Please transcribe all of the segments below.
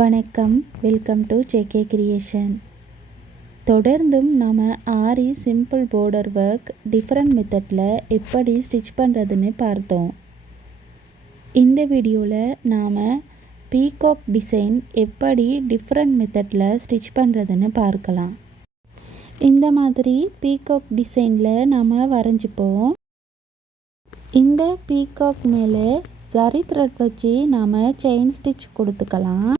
வணக்கம், welcome to JK creation. தொடர்ந்தும் நாம் ஆரி சிம்பிள் border ஒர்க் டிஃப்ரெண்ட் மெத்தடில் எப்படி ஸ்டிச் பண்ணுறதுன்னு பார்த்தோம். இந்த வீடியோவில் நாம் பீகாக் டிசைன் எப்படி டிஃப்ரெண்ட் மெத்தடில் ஸ்டிச் பண்ணுறதுன்னு பார்க்கலாம். இந்த மாதிரி பீகாக் டிசைனில் நாம் வரைஞ்சிப்போம். இந்த பீகாக் மேலே ஜரி த்ரெட் வச்சு நாம் செயின் ஸ்டிச் கொடுத்துக்கலாம்.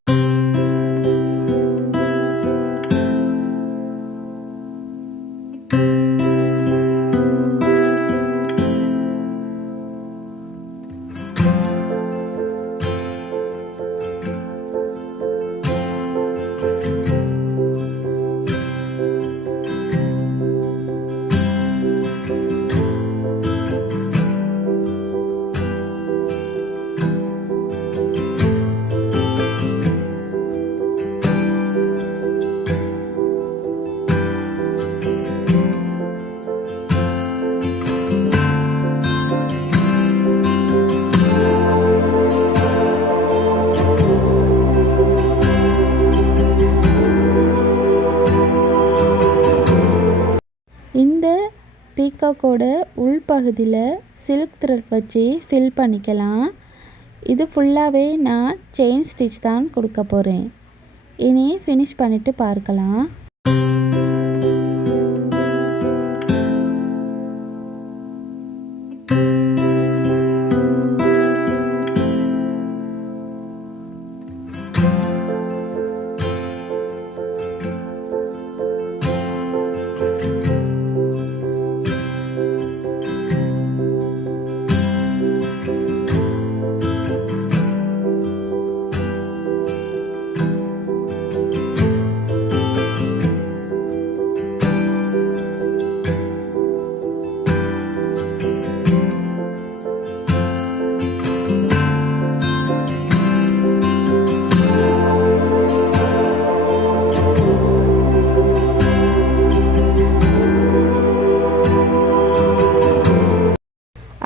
இந்த பீகாக்கோட உள்பகுதியில் சில்க் த்ரெட் வச்சு ஃபில் பண்ணிக்கலாம். இது ஃபுல்லாகவே நான் செயின் ஸ்டிச் தான் கொடுக்க போகிறேன். இனி ஃபினிஷ் பண்ணிவிட்டு பார்க்கலாம்.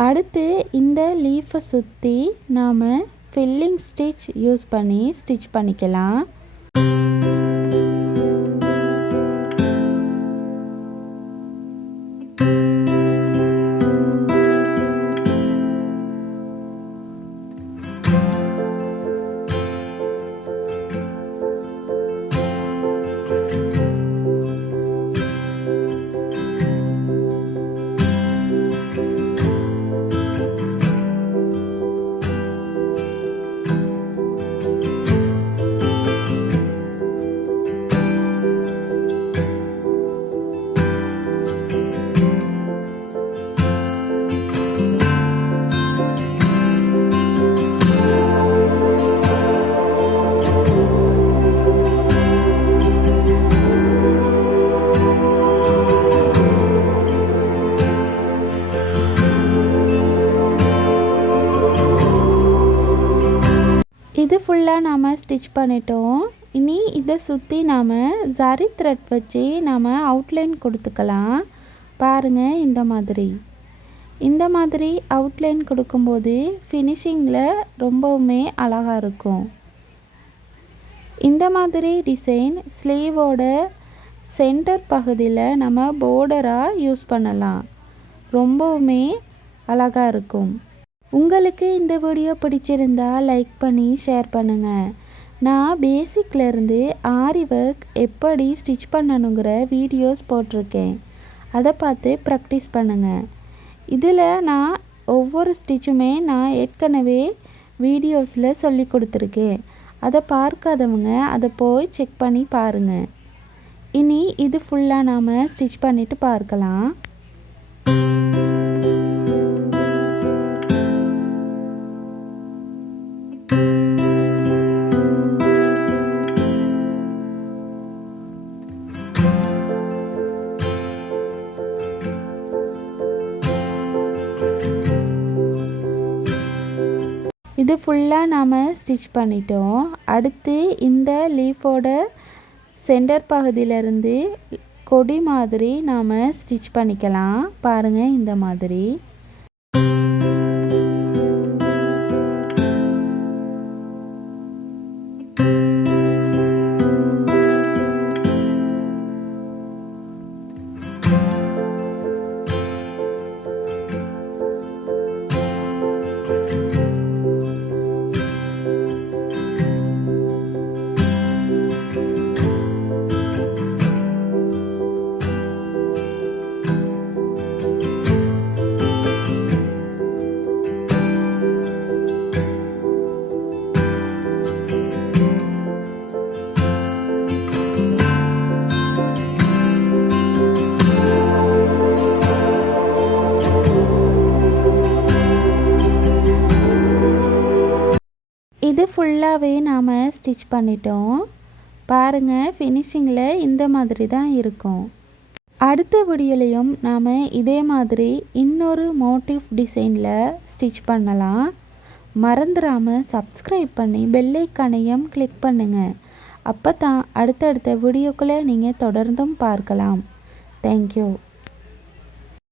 அடுத்து இந்த லீஃபை சுற்றி நாம் ஃபில்லிங் ஸ்டிச் யூஸ் பண்ணி ஸ்டிச் பண்ணிக்கலாம். இது ஃபுல்லாக நாம் ஸ்டிச் பண்ணிட்டோம். இனி இதை சுற்றி நாம் ஜரி த்ரெட் வச்சு நாம் அவுட்லைன் கொடுத்துக்கலாம். பாருங்கள், இந்த மாதிரி அவுட்லைன் கொடுக்கும்போது ஃபினிஷிங்கில் ரொம்பவுமே அழகாக இருக்கும். இந்த மாதிரி டிசைன் ஸ்லீவோட சென்டர் பகுதியில் நம்ம பார்டராக யூஸ் பண்ணலாம். ரொம்பவுமே அழகாக இருக்கும். உங்களுக்கு இந்த வீடியோ பிடிச்சிருந்தா லைக் பண்ணி ஷேர் பண்ணுங்கள். நான் பேசிக்லேருந்து ஆரி ஒர்க் எப்படி ஸ்டிச் பண்ணணுங்கிற வீடியோஸ் போட்டிருக்கேன். அதை பார்த்து ப்ராக்டிஸ் பண்ணுங்கள். இதில் நான் ஒவ்வொரு ஸ்டிச்சுமே நான் ஏற்கனவே வீடியோஸில் சொல்லி கொடுத்துருக்கேன். அதை பார்க்காதவங்க அதை போய் செக் பண்ணி பாருங்கள். இனி இது ஃபுல்லாக நாம் ஸ்டிச் பண்ணிவிட்டு பார்க்கலாம். இது ஃபுல்லாக நாம் ஸ்டிச் பண்ணிட்டோம். அடுத்து இந்த லீஃபோட சென்டர் பகுதியிலேருந்து கொடி மாதிரி நாம் ஸ்டிச் பண்ணிக்கலாம். பாருங்கள், இந்த மாதிரி. ஃபுல்லாகவே நாம் ஸ்டிச் பண்ணிட்டோம். பாருங்கள், ஃபினிஷிங்கில் இந்த மாதிரி தான் இருக்கும். அடுத்த வீடியோலையும் நாம் இதே மாதிரி இன்னொரு மோட்டிவ் டிசைனில் ஸ்டிச் பண்ணலாம். மறந்துடாமல் சப்ஸ்கிரைப் பண்ணி பெல் ஐக்கானையும் கிளிக் பண்ணுங்கள். அப்போ தான் அடுத்தடுத்த வீடியோக்களை நீங்கள் தொடர்ந்தும் பார்க்கலாம். தேங்க்யூ.